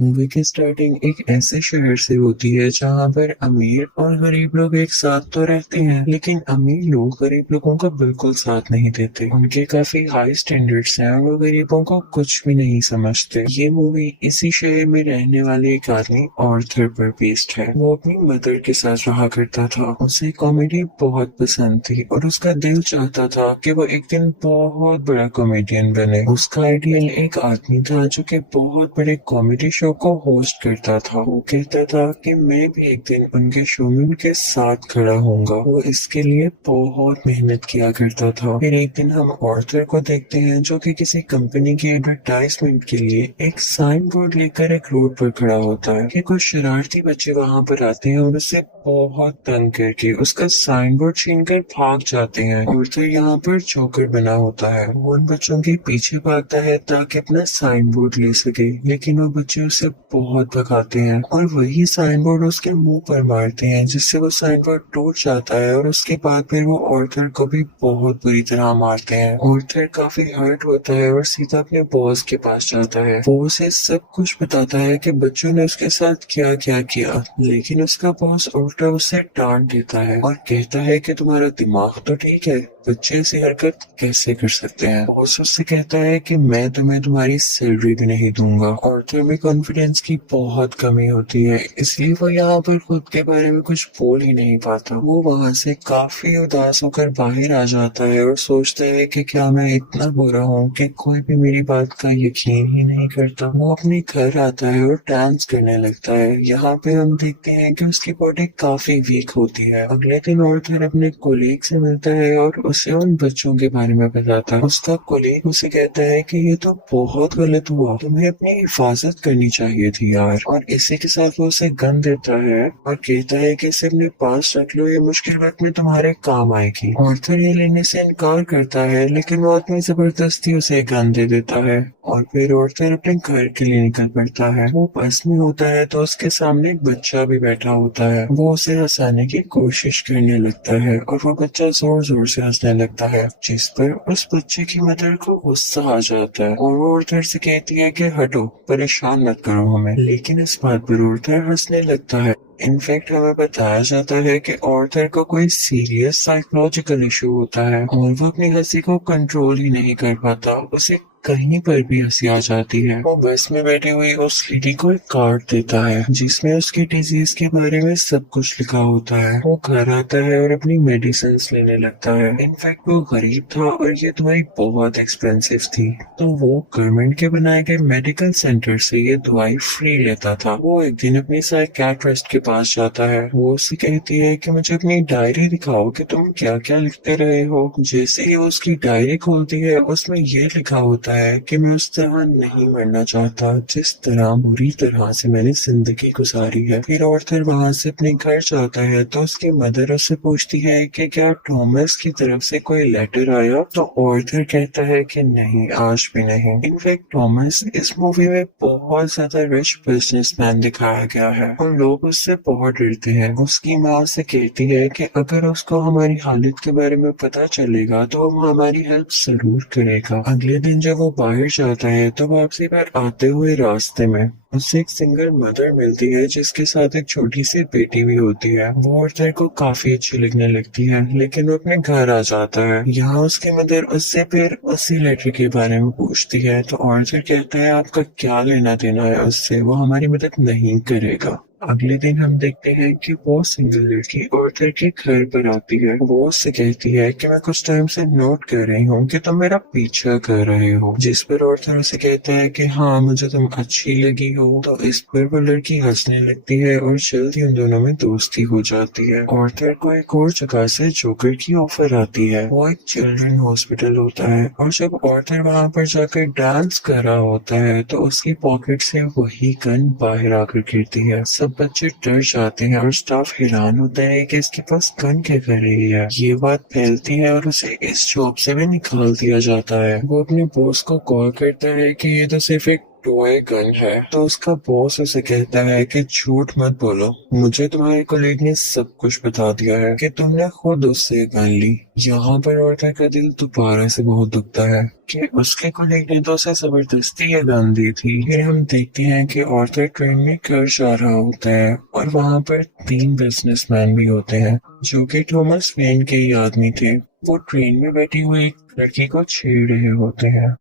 Movie की starting एक ऐसे शहर से होती है जहाँ पर अमीर और गरीब लोग एक साथ तो रहते हैं, लेकिन अमीर लोग गरीब लोगों का बिल्कुल साथ नहीं देते। उनके काफी हाई स्टैंडर्ड्स हैं और वो गरीबों को कुछ भी नहीं समझते। ये मूवी इसी शहर में रहने वाले एक आदमी ऑर्थर पर बेस्ड है। वो अपनी मदर के साथ रहा करता था। उसे कॉमेडी बहुत पसंद थी और उसका दिल चाहता था कि वो एक दिन बहुत बड़ा कॉमेडियन बने। उसका आइडियल एक आदमी था जो कि बहुत बड़े कॉमेडी शो को होस्ट करता था। वो कहता था कि मैं भी एक दिन उनके शो में उनके साथ खड़ा होऊंगा। वो इसके लिए बहुत मेहनत किया करता था। फिर एक दिन हम ऑर्थर को देखते हैं जो कि किसी कंपनी की एडवर्टाइजमेंट के लिए एक साइन बोर्ड लेकर एक रोड पर खड़ा होता है कि कुछ शरारती बच्चे वहां पर आते हैं और उसे बहुत तंग करके उसका साइन बोर्ड छीन कर भाग जाते हैं। ऑर्थर यहाँ पर चौकर बना होता है। वो उन बच्चों के पीछे भागता है ताकि अपना साइन बोर्ड ले सके, लेकिन वो बच्चे उसे बहुत भगाते हैं और वही साइन बोर्ड उसके मुंह पर मारते हैं, जिससे वो साइन बोर्ड टूट जाता है। और उसके बाद फिर वो ऑर्थर को भी बहुत बुरी तरह मारते हैं। ऑर्थर काफी हर्ट होता है और सीधा अपने बॉस के पास जाता है। वो उसे सब कुछ बताता है कि बच्चों ने उसके साथ क्या क्या किया, लेकिन उसका बॉस उल्टा उसे डांट देता है और कहता है कि तुम्हारा दिमाग तो ठीक है, बच्चे ऐसी हरकत कैसे कर सकते हैं। बॉस उससे कहता है कि मैं तुम्हें तुम्हारी सैलरी भी नहीं दूंगा। ऑर्थर में कॉन्फिडेंस की बहुत कमी होती है, इसलिए वो यहाँ पर खुद के बारे में कुछ बोल ही नहीं पाता। वो वहाँ से काफी उदास होकर बाहर आ जाता है और सोचता है कि क्या मैं इतना बुरा हूँ कि कोई भी मेरी बात का यकीन ही नहीं करता। वो अपने घर आता है और डांस करने लगता है। यहाँ पे हम देखते हैं कि उसकी बॉडी काफी वीक होती है। अगले दिन ऑर्थर अपने कोलीग से मिलता है और उसे उन बच्चों के बारे में बताता है। उसका कोलीग उसे कहता है कि ये तो बहुत गलत हुआ, तुम्हें अपनी हिफाजत करनी चाहिए थी यार। और इसी के साथ वो उसे गन देता है और कहता है कि इसे अपने पास रख लो, ये मुश्किल वक्त में तुम्हारे काम आएगी। ऑर्थर ये लेने से इनकार करता है, लेकिन वो आदमी जबरदस्ती उसे गन दे देता है और फिर ऑर्थर अपने घर के लिए निकल पड़ता है। वो बस में होता है तो उसके सामने एक बच्चा भी बैठा होता है। वो उसे हंसाने की कोशिश करने लगता है और वो बच्चा जोर जोर से हंसने लगता है, जिस पर उस बच्चे की मदर को गुस्सा आ जाता है और वो ऑर्थर से कहती है कि हटो, परेशान मत करो हमें। लेकिन इस बात पर ऑर्थर हंसने लगता है। इनफैक्ट हमें बताया जाता है कि ऑर्थर को कोई सीरियस साइकोलॉजिकल इशू होता है और वो अपनी हंसी को कंट्रोल ही नहीं कर पाता। उसे कहीं पर भी हंसी आ जाती है। वो बस में बैठे हुए उस लेडी को एक कार्ड देता है जिसमें उसकी डिजीज के बारे में सब कुछ लिखा होता है। वो घर आता है और अपनी मेडिसिन लेने लगता है। इनफैक्ट वो गरीब था और ये दवाई बहुत एक्सपेंसिव थी, तो वो गवर्नमेंट के बनाए गए मेडिकल सेंटर से ये दवाई फ्री लेता था। वो एक दिन अपनी साइकियाट्रिस्ट के पास जाता है। वो उससे कहती है कि मुझे अपनी डायरी दिखाओ कि तुम क्या क्या लिखते रहे हो। जैसे ही वो उसकी डायरी खोलती है उसमें ये लिखा होता है कि मैं उस तरह नहीं मरना चाहता जिस तरह बुरी तरह से मैंने जिंदगी गुजारी है। फिर ऑर्थर वहां से अपने घर जाता है तो उसकी मदर उससे पूछती है कि क्या थॉमस की तरफ से कोई लेटर आया, तो ऑर्थर कहता है कि नहीं, आज भी नहीं। इनफैक्ट थॉमस इस मूवी में बहुत ज्यादा रिच बिजनेसमैन दिखाया गया है और लोग उससे बहुत डरते हैं। उसकी माँ उससे कहती है कि अगर उसको हमारी हालत के बारे में पता चलेगा तो वो हमारी हेल्प जरूर करेगा। अगले दिन जब वो बाहर जाता है तो वापसी पर आते हुए रास्ते में उससे एक सिंगल मदर मिलती है जिसके साथ एक छोटी सी बेटी भी होती है। वो ऑर्थर को काफी अच्छी लगने लगती है, लेकिन वो अपने घर आ जाता है। यहाँ उसकी मदर उससे फिर उसी लेटर के बारे में पूछती है तो ऑर्थर कहता है आपका क्या लेना देना है उससे, वो हमारी मदद नहीं करेगा। अगले दिन हम देखते हैं कि वो सिंगल लड़की ऑर्थर के घर पर आती है। वो उससे कहती है कि मैं कुछ टाइम से नोट कर रही हूँ कि तुम मेरा पीछा कर रहे हो, जिस पर ऑर्थर उसे कहता है कि हाँ, मुझे तुम अच्छी लगी हो। तो इस पर वो लड़की हंसने लगती है और जल्दी उन दोनों में दोस्ती हो जाती है। ऑर्थर को एक और जगह से जोकर की ऑफर आती है। वो एक चिल्ड्रन हॉस्पिटल होता है और जब ऑर्थर वहाँ पर जाकर डांस कर रहा होता है तो उसकी पॉकेट से वही गन बाहर आकर गिरती है। सब बच्चे डर जाते हैं और स्टाफ हैरान होता है कि इसके पास गन क्या कर रही है। ये बात फैलती है और उसे इस जॉब से भी निकाल दिया जाता है। वो अपने बॉस को कॉल करता है कि ये तो सिर्फ एक टॉय गन है। तो उसका बॉस उसे कहता है कि झूठ मत बोलो, मुझे तुम्हारे कलीग ने सब कुछ बता दिया है कि तुमने खुद उससे गन ली। यहाँ पर ऑर्थर का दिल दोबारा से बहुत दुखता है कि उसके कलीग ने तो उसे जबरदस्ती ये गन दी थी। फिर हम देखते हैं कि ऑर्थर ट्रेन में घर जा रहा होता है और वहाँ पर 3 बिजनेसमैन भी होते हैं जो कि थॉमस वेन के ही आदमी थे। वो ट्रेन में बैठी हुई एक लड़की को छेड़ रहे होते हैं।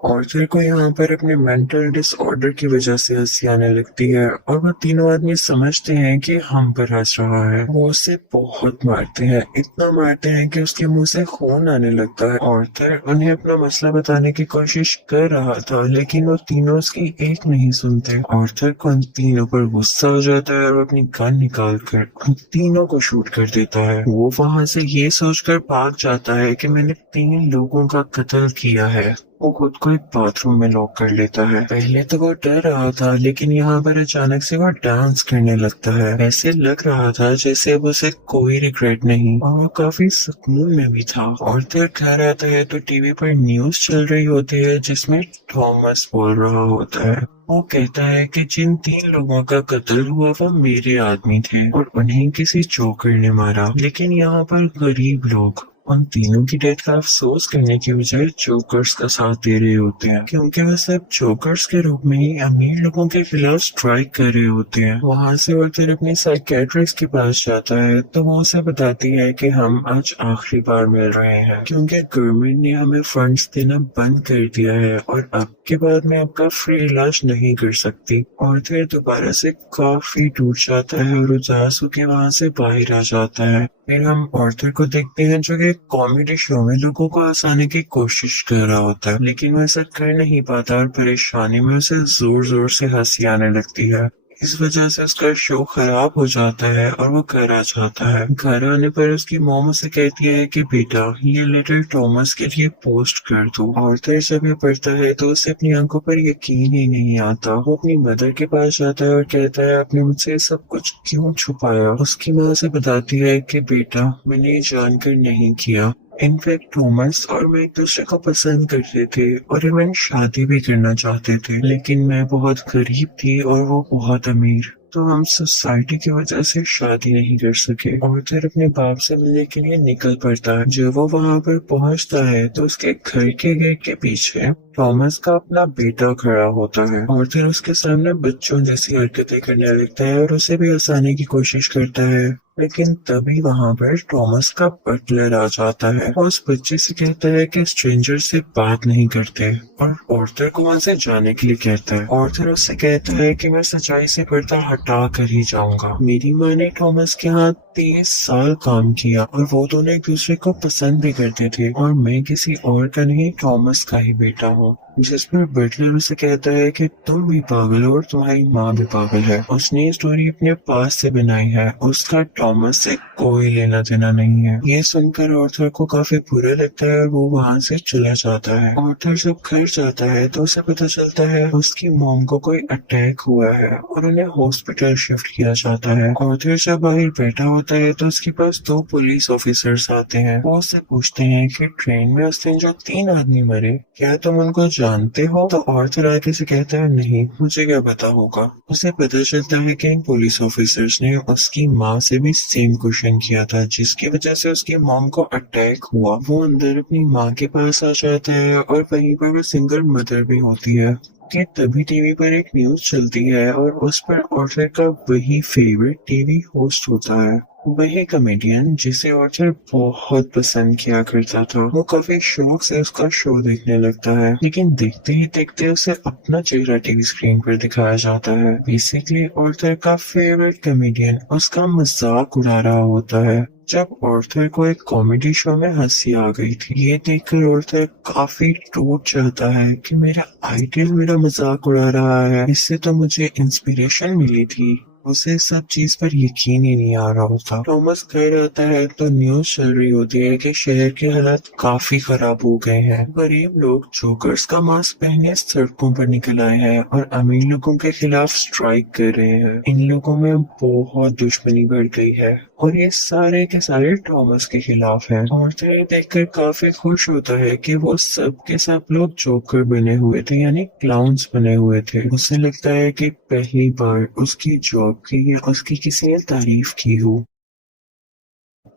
ऑर्थर को यहाँ पर अपने मेंटल डिसऑर्डर की वजह से हंसी आने लगती है और वो तीनों आदमी समझते हैं कि हम पर हंस रहा है। वो उसे बहुत मारते हैं, इतना मारते हैं कि उसके मुंह से खून आने लगता है। ऑर्थर उन्हें अपना मसला बताने की कोशिश कर रहा था लेकिन वो तीनों उसकी एक नहीं सुनते। ऑर्थर को उन तीनों पर गुस्सा हो जाता है और अपनी गन निकाल कर उन तीनों को शूट कर देता है। वो वहां से ये सोचकर भाग जाता है कि मैंने 3 लोगों का कत्ल किया है। वो खुद को एक बाथरूम में लॉक कर लेता है। पहले तो वो डर रहा था लेकिन यहाँ पर अचानक से वो डांस करने लगता है। ऐसे लग रहा था जैसे अब उसे कोई रिग्रेट नहीं और वो काफी सुकून में भी था। और फिर घर आता है तो टीवी पर न्यूज चल रही होती है जिसमें थॉमस बोल रहा होता है। वो कहता है कि जिन 3 लोगों का कत्ल हुआ वो मेरे आदमी थे और उन्हें किसी जोकर ने मारा। लेकिन यहाँ पर गरीब लोग उन तीनों की डेथ का अफसोस करने की बजाय जोकर्स का साथ दे रहे होते हैं क्योंकि वो सब जोकर्स के रूप में ही अमीर लोगों के खिलाफ स्ट्राइक कर रहे होते हैं। वहाँ से वो फिर अपनी साइकेट्रिस्ट के पास जाता है तो वो उसे बताती है कि हम आज आखिरी बार मिल रहे हैं क्योंकि गवर्नमेंट ने हमें फंड्स देना बंद कर दिया है और अब के बाद में आपका फ्री इलाज नहीं कर सकती। और फिर दोबारा से काफी टूट जाता है और उदास होकर वहाँ से बाहर आ जाता है। फिर हम ऑर्थर को देखते हैं जो कि कॉमेडी शो में लोगों को हंसाने की कोशिश कर रहा होता है लेकिन वो ऐसा कर नहीं पाता और परेशानी में उसे जोर जोर से हंसी आने लगती है। इस वजह से उसका शो खराब हो जाता है और वो घर आ जाता है। घर आने पर उसकी मॉम उसे कहती है कि बेटा ये लेटर थॉमस के लिए पोस्ट कर दो। ऑर्थर जब ये पढ़ता है तो उसे अपनी आंखों पर यकीन ही नहीं आता। वो अपनी मदर के पास जाता है और कहता है आपने मुझसे सब कुछ क्यों छुपाया। उसकी माँ उसे बताती है कि बेटा मैंने ये जानकर नहीं किया। इनफैक्ट थॉमस और मैं एक दूसरे को पसंद करते थे और इवन शादी भी करना चाहते थे लेकिन मैं बहुत गरीब थी और वो बहुत अमीर, तो हम सोसाइटी की वजह से शादी नहीं कर सके। और फिर अपने बाप से मिलने के लिए निकल पड़ता है। जब वो वहाँ पर पहुँचता है तो उसके घर के गेट के पीछे थॉमस का अपना बेटा खड़ा होता है और फिर उसके सामने बच्चों जैसी हरकतें करने लगता है और उसे भी हंसाने की कोशिश करता है। लेकिन तभी वहाँ पर थॉमस का बटलर आ जाता है और उस बच्चे से कहता है कि स्ट्रेंजर से बात नहीं करते और ऑर्थर को वहाँ से जाने के लिए कहता है। ऑर्थर उससे कहता है कि मैं सच्चाई से पर्दा हटा कर ही जाऊंगा। मेरी माँ ने थॉमस के यहाँ 30 साल काम किया और वो दोनों एक दूसरे को पसंद भी करते थे और मैं किसी और का नहीं थॉमस का ही बेटा हूँ। जिस पर बटलर उसे कहता है कि तुम भी पागल हो और तुम्हारी माँ भी पागल है। उसने ये स्टोरी अपने पास से बनाई है, उसका थॉमस से कोई लेना देना नहीं है। ये सुनकर ऑर्थर को काफी बुरा लगता है और वो वहाँ से चला जाता है। ऑर्थर जब घर जाता है तो उसे पता चलता है उसकी मॉम को कोई अटैक हुआ है और उन्हें हॉस्पिटल शिफ्ट किया जाता है। ऑर्थर जब बाहर बैठा होता है तो उसके पास 2 पुलिस ऑफिसर्स आते हैं। वो उससे पूछते हैं कि ट्रेन में उस दिन जो 3 आदमी मरे क्या तुम उनको जानते हो। तो ऑर्थर आगे से कहता है नहीं, मुझे क्या पता होगा। उसे पता चलता है कि इन पुलिस ऑफिसर्स ने उसकी माँ से भी सेम क्वेश्चन किया था जिसकी वजह से उसकी मॉम को अटैक हुआ। वो अंदर अपनी माँ के पास आ जाता है और वहीं पर वो सिंगल मदर भी होती है कि तभी टीवी पर एक न्यूज चलती है और उस पर ऑर्थर का वही फेवरेट टीवी होस्ट होता है, वही कॉमेडियन जिसे ऑर्थर बहुत पसंद किया करता था। वो काफी शौक से उसका शो देखने लगता है लेकिन देखते ही देखते उसे अपना चेहरा टीवी स्क्रीन पर दिखाया जाता है। बेसिकली ऑर्थर का फेवरेट कॉमेडियन उसका मजाक उड़ा रहा होता है। जब ऑर्थर को एक कॉमेडी शो में हंसी आ गई थी, ये देखकर ऑर्थर काफी टूट जाता है कि मेरा आइडल मेरा मजाक उड़ा रहा है, इससे तो मुझे इंस्पिरेशन मिली थी। उसे सब चीज पर यकीन ही नहीं आ रहा होता। थॉमस घर आता है तो न्यूज चल रही होती है कि शहर के हालात काफी खराब हो गए हैं। गरीब लोग जोकर्स का मास्क पहने सड़कों पर निकल आए हैं और अमीर लोगों के खिलाफ स्ट्राइक कर रहे हैं। इन लोगों में बहुत दुश्मनी बढ़ गई है और ये सारे के सारे थॉमस के खिलाफ हैं। और तो ये देखकर काफी खुश होता है कि वो सब के सब लोग जोकर बने हुए थे, यानी क्लाउन्स बने हुए थे। उसे लगता है कि पहली बार उसकी जॉब की या उसकी किसी ने तारीफ की हो।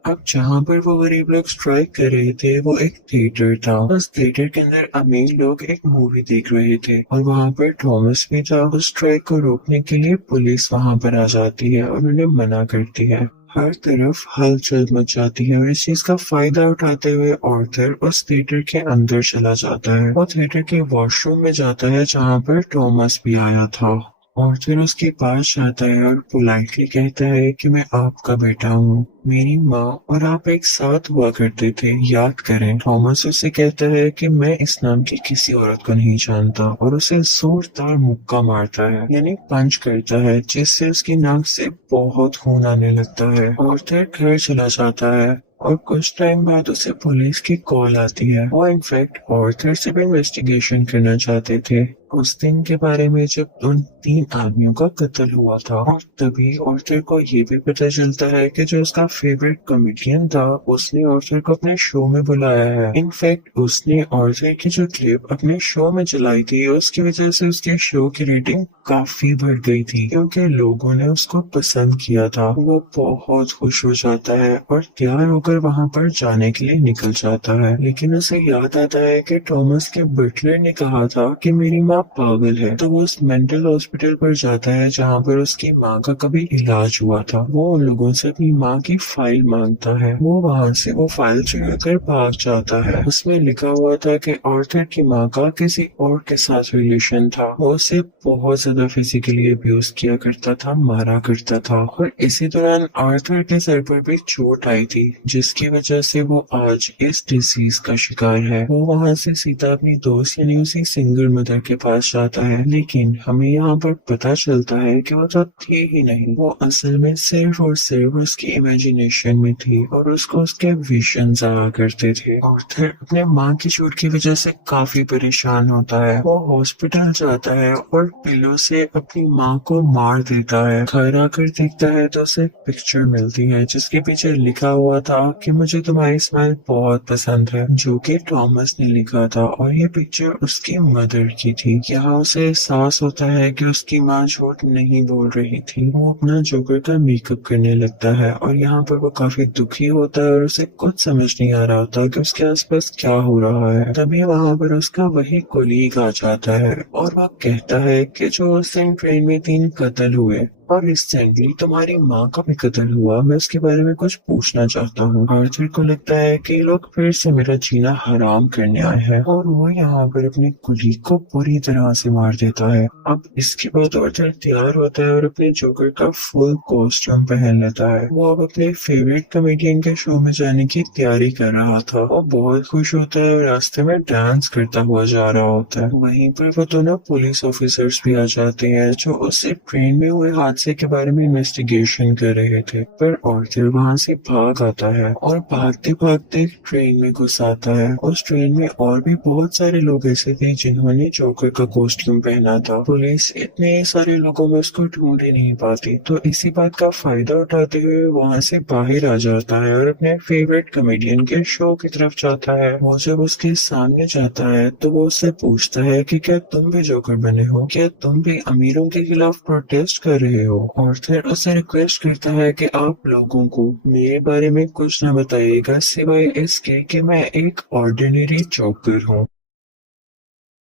अब जहाँ पर वो गरीब लोग स्ट्राइक कर रहे थे वो एक थिएटर था। उस थिएटर के अंदर अमीर लोग एक मूवी देख रहे थे और वहाँ पर थॉमस भी था। उस स्ट्राइक को रोकने के लिए पुलिस वहाँ पर आ जाती है और उन्हें मना करती है। हर तरफ हलचल मच जाती है और इस चीज का फायदा उठाते हुए ऑर्थर उस थिएटर के अंदर चला जाता है। वो थिएटर के वॉशरूम में जाता है जहाँ पर थॉमस भी आया था और फिर उसके पास जाता है और पोलाइटली कहता है कि मैं आपका बेटा हूँ, मेरी माँ और आप एक साथ हुआ करते थे, याद करें। थॉमस उसे कहता है कि मैं इस नाम की किसी औरत को नहीं जानता और उसे जोरदार मुक्का मारता है, यानी पंच करता है, जिससे उसकी नाक से बहुत खून आने लगता है और फिर घर चला जाता है। और कुछ टाइम बाद उसे पुलिस की कॉल आती है। वो इनफैक्ट ऑर्थर से भी इन्वेस्टिगेशन करना चाहते थे उस दिन के बारे में जब उन 3 आदमियों का कत्ल हुआ था। और तभी ऑर्थर को ये भी पता चलता है कि जो उसका फेवरेट कॉमेडियन था उसने ऑर्थर को अपने शो में बुलाया है। इनफैक्ट उसने ऑर्थर की जो क्लिप अपने शो में चलाई थी उसकी वजह से उसके शो की रेटिंग काफी बढ़ गई थी क्योंकि लोगों ने उसको पसंद किया था। वो बहुत खुश हो जाता है और तैयार होकर वहां पर जाने के लिए निकल जाता है, लेकिन उसे याद आता है कि थॉमस के बटलर ने कहा था कि मेरी माँ पागल है। तो वो उस मेंटल हॉस्पिटल पर जाता है जहाँ पर उसकी माँ का कभी इलाज हुआ था। वो उन लोगों से अपनी माँ की फाइल मांगता है। वो वहाँ से वो फाइल चुरा कर भाग जाता है। उसमें लिखा हुआ था कि ऑर्थर की माँ का किसी और के साथ रिलेशन था। वो उसे बहुत ज्यादा फिजिकली अब्यूज किया करता था, मारा करता था। और इसी दौरान आर्थर के सर पर भी चोट आई थी जिसकी वजह से वो आज इस डिजीज का शिकार है। वो वहाँ से सीधा अपनी दोस्त यानी उसी सिंगल मदर के पास जाता है, लेकिन हमें यहाँ पर पता चलता है कि वो तो थी ही नहीं, वो असल में सिर्फ और सिर्फ उसकी इमेजिनेशन में थी और उसको उसके विजन्स आया करते थे। आर्थर अपने माँ की चोट की वजह से काफी परेशान होता है। वो हॉस्पिटल जाता है और पिलो से अपनी माँ को मार देता है। घर आकर देखता है तो उसे एक पिक्चर मिलती है जिसके पीछे लिखा हुआ था कि मुझे तुम्हारी स्माइल बहुत पसंद है, जो कि थॉमस ने लिखा था और ये पिक्चर उसकी मदर की थी। यहाँ उसे एहसास होता है कि उसकी माँ झूठ नहीं बोल रही थी। वो अपना जोकर का मेकअप करने लगता है और यहाँ पर वो काफी दुखी होता है और उसे कुछ समझ नहीं आ रहा होता कि उसके आसपास क्या हो रहा है। तभी वहाँ पर उसका वही कोलीग आ जाता है और वह कहता है कि जो उस दिन ट्रेन में 3 कत्ल हुए और रिसेंटली तुम्हारी माँ का भी कत्ल हुआ, मैं उसके बारे में कुछ पूछना चाहता हूँ। आर्थर को लगता है कि ये लोग फिर से मेरा जीना हराम करने आए हैं और वो यहाँ पर अपने कुलीग को पूरी तरह से मार देता है। अब इसके बाद आर्थर तैयार होता है और अपने जोकर का फुल कॉस्ट्यूम पहन लेता है। वो अब अपने फेवरेट कॉमेडियन के शो में जाने की तैयारी कर रहा था। वो बहुत खुश होता है और रास्ते में डांस करता हुआ जा रहा होता है। वहीं पर वो दोनों पुलिस ऑफिसर्स भी आ जाते हैं जो उससे ट्रेन में हुए हादसे के बारे में इन्वेस्टिगेशन कर रहे थे। पर आर्थर वहां से भाग आता है और भागते भागते ट्रेन में घुस आता है। उस ट्रेन में और भी बहुत सारे लोग ऐसे थे जिन्होंने जोकर का कॉस्ट्यूम पहना था। पुलिस इतने सारे लोगों में उसको ढूंढ ही नहीं पाती, तो इसी बात का फायदा उठाते हुए वहां से बाहर आ जाता है और अपने फेवरेट कॉमेडियन के शो की तरफ जाता है। वो जब उसके सामने जाता है तो वो उससे पूछता है कि क्या तुम भी जोकर बने हो, क्या तुम भी अमीरों के खिलाफ प्रोटेस्ट कर रहे हो। और फिर उससे रिक्वेस्ट करता है कि आप लोगों को मेरे बारे में कुछ न बताइएगा सिवाय इसके कि मैं एक ऑर्डिनरी जोकर हूँ।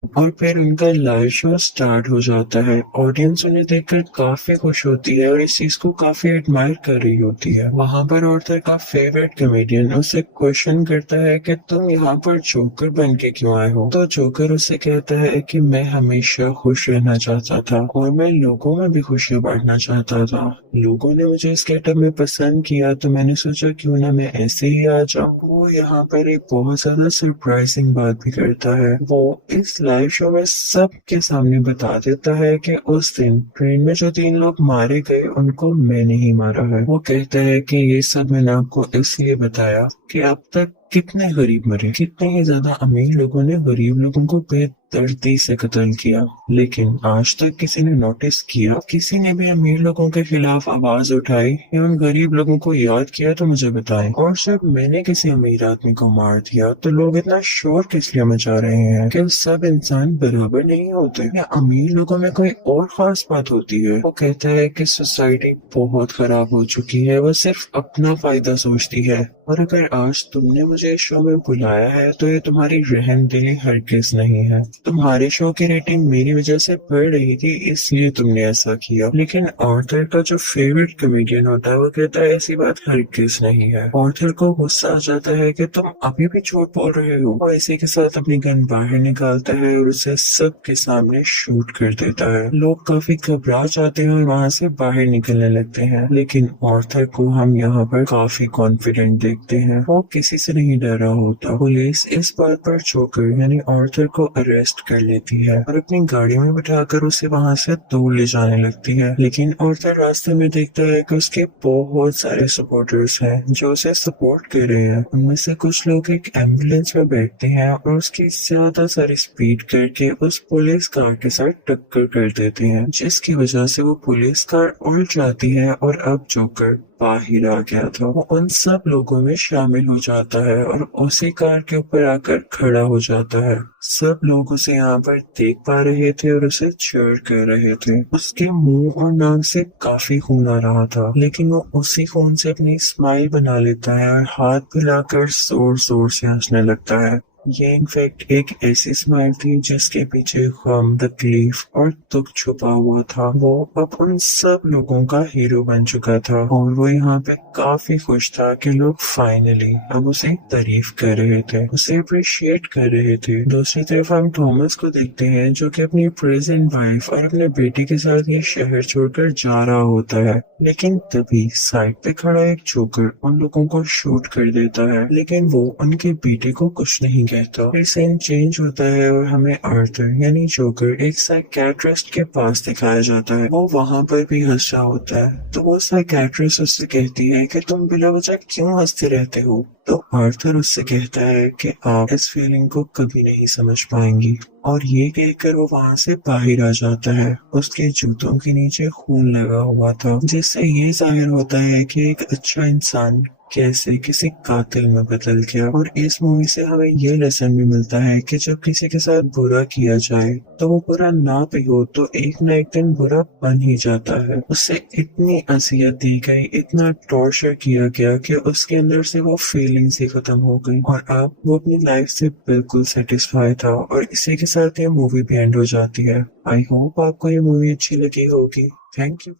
और फिर उनका लाइव शो स्टार्ट हो जाता है। ऑडियंस उन्हें देखकर काफी खुश होती है और इस चीज को काफी एडमायर कर रही होती है। वहां पर ऑर्थर का फेवरेट कॉमेडियन उसे क्वेश्चन करता है कि तुम यहाँ पर जोकर बन के क्यों आए हो। तो जोकर उसे कहता है कि मैं हमेशा खुश रहना चाहता था और मैं लोगों में भी खुशियाँ बांटना चाहता था। लोगों ने मुझे इस गेटअप में पसंद किया तो मैंने सोचा क्यों ना मैं ऐसे ही आ जाऊं। वो यहाँ पर एक बहुत ज्यादा सरप्राइजिंग बात भी करता है। वो इस लाइव शो में सबके सामने बता देता है कि उस दिन ट्रेन में जो 3 लोग मारे गए उनको मैंने ही मारा है। वो कहता है कि ये सब मैंने आपको इसलिए बताया कि अब तक कितने गरीब मरे, कितने ही ज्यादा अमीर लोगों ने गरीब लोगों को बेदर्दी से कत्ल किया, लेकिन आज तक किसी ने नोटिस किया, किसी ने भी अमीर लोगों के खिलाफ आवाज उठाई या उन गरीब लोगों को याद किया तो मुझे बताएं। और जब मैंने किसी अमीर आदमी को मार दिया तो लोग इतना शोर किस लिए मचा रहे हैं? कि सब इंसान बराबर नहीं होते या अमीर लोगों में कोई और खास बात होती है? वो कहता है कि सोसाइटी बहुत खराब हो चुकी है, वो सिर्फ अपना फायदा सोचती है, और अगर आज तुमने मुझे इस शो में बुलाया है तो ये तुम्हारी रहमदिली हरगिज नहीं है। तुम्हारे शो की रेटिंग मेरी वजह से बढ़ रही थी इसलिए तुमने ऐसा किया। लेकिन ऑर्थर का जो फेवरेट कमेडियन होता है वो कहता है ऐसी बात हरगिज नहीं है। ऑर्थर को गुस्सा आ जाता है कि तुम अभी भी झूठ बोल रहे हो। वो इसी के साथ अपनी गन बाहर निकालता है और उसे सबके सामने शूट कर देता है। लोग काफी घबरा जाते हैं और वहाँ से बाहर निकलने लगते हैं, लेकिन ऑर्थर को हम यहाँ पर काफी कॉन्फिडेंट देखते हैं। वो किसी से नहीं डरा होता। पुलिस इस बात पर जोकर यानी ऑर्थर को अरेस्ट कर लेती है और अपनी गाड़ी में बिठाकर उसे वहाँ से दूर ले जाने लगती है। लेकिन ऑर्थर रास्ते में देखता है कि उसके बहुत सारे सपोर्टर्स हैं जो उसे सपोर्ट कर रहे हैं। उनमें से कुछ लोग एक एम्बुलेंस में बैठते हैं और उसकी ज्यादा सारी स्पीड करके उस पुलिस कार के साथ टक्कर कर देते हैं, जिसकी वजह से वो पुलिस कार उल्ट जाती है और अब जोकर बाहर आ गया था। वो उन सब लोगों में शामिल हो जाता है और उसी कार के ऊपर आकर खड़ा हो जाता है। सब लोग उसे यहाँ पर देख पा रहे थे और उसे चीयर कर रहे थे। उसके मुंह और नाक से काफी खून आ रहा था, लेकिन वो उसी खून से अपनी स्माइल बना लेता है और हाथ फैलाकर जोर जोर से हंसने लगता है। ये इनफैक्ट एक ऐसी स्माइल थी जिसके पीछे गम, तकलीफ और दुख छुपा हुआ था। वो अब उन सब लोगों का हीरो बन चुका था और वो यहाँ पे काफी खुश था कि लोग फाइनली अब उसे तारीफ कर रहे थे, उसे अप्रिशिएट कर रहे थे। दूसरी तरफ हम थॉमस को देखते हैं जो कि अपनी प्रेजेंट वाइफ और अपने बेटे के साथ ये शहर छोड़कर जा रहा होता है, लेकिन तभी साइड पे खड़ा एक जोकर उन लोगों को शूट कर देता है, लेकिन वो उनके बेटे को कुछ नहीं कहता। फिर सीन चेंज होता है और हमें आर्थर यानी जोकर एक साइकियाट्रिस्ट के पास दिखाया जाता है। वो वहाँ पर भी हंस रहा होता है, तो वो साइकियाट्रिस्ट उससे कहती है कि तुम बिला वजह क्यों हंसते रहते हो? तो आर्थर उससे कहता है कि आप इस फीलिंग को कभी नहीं समझ पाएंगी, और ये कहकर वो वहाँ से बाहर आ जाता है। उसके जूतों के नीचे खून लगा हुआ था, जिससे ये जाहिर होता है कि एक अच्छा इंसान कैसे किसी कातिल में बदल गया। और इस मूवी से हमें ये लेसन भी मिलता है कि जब किसी के साथ बुरा किया जाए तो वो बुरा ना भी हो तो एक ना एक दिन बुरा बन ही जाता है। उसे इतनी अजियत दी गई, इतना टॉर्चर किया गया कि उसके अंदर से वो फीलिंग्स ही खत्म हो गई और अब वो अपनी लाइफ से बिल्कुल सेटिस्फाई था। और इसी के साथ ये मूवी भी एंड हो जाती है। आई होप आपको ये मूवी अच्छी लगी होगी। Thank you.